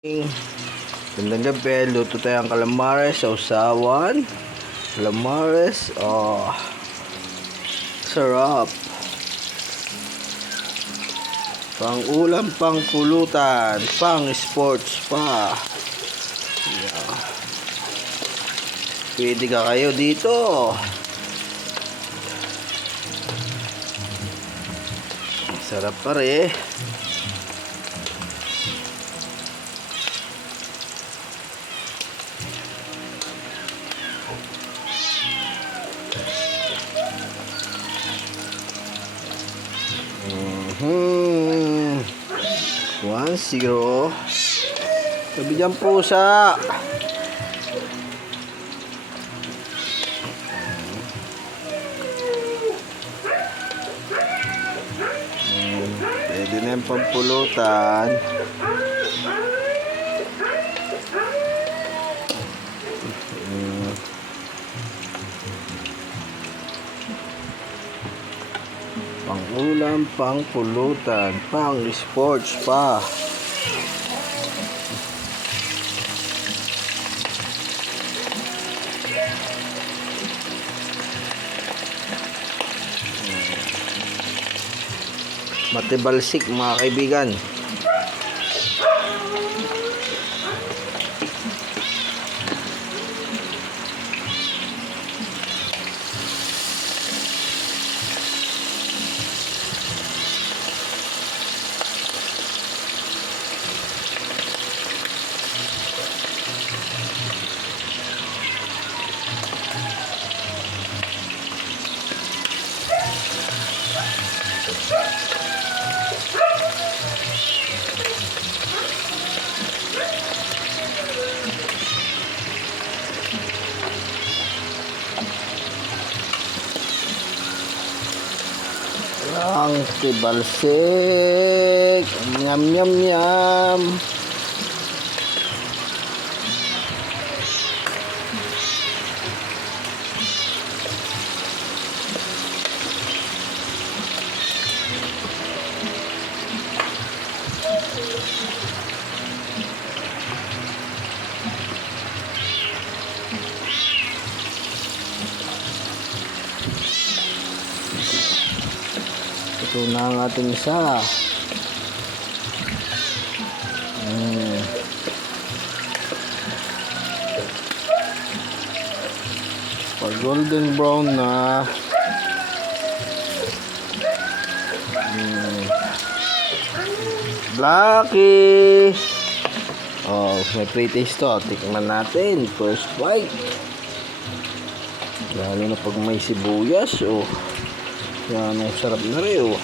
Gandang gabi, luto tayong calamares sa usawan. Calamares, sarap. Pang ulam, pang pulutan, pang sports pa. Yeah. Pwede ka kayo dito. Sarap pa rin. Hmm. 1-0. Sabi dyan pusa. Pwede na yung pampulutan. Pang ulam, pang pulutan, pang sports pa. Matibalsik mga kaibigan. Ang tibalsik. Nyam nyam nyam. Ito na ang ating isa. Pag golden brown na, Blackie. May pre-taste to. Tikman natin. First bite. Lalo na pag may sibuyas. Yan, ang sarap na rin.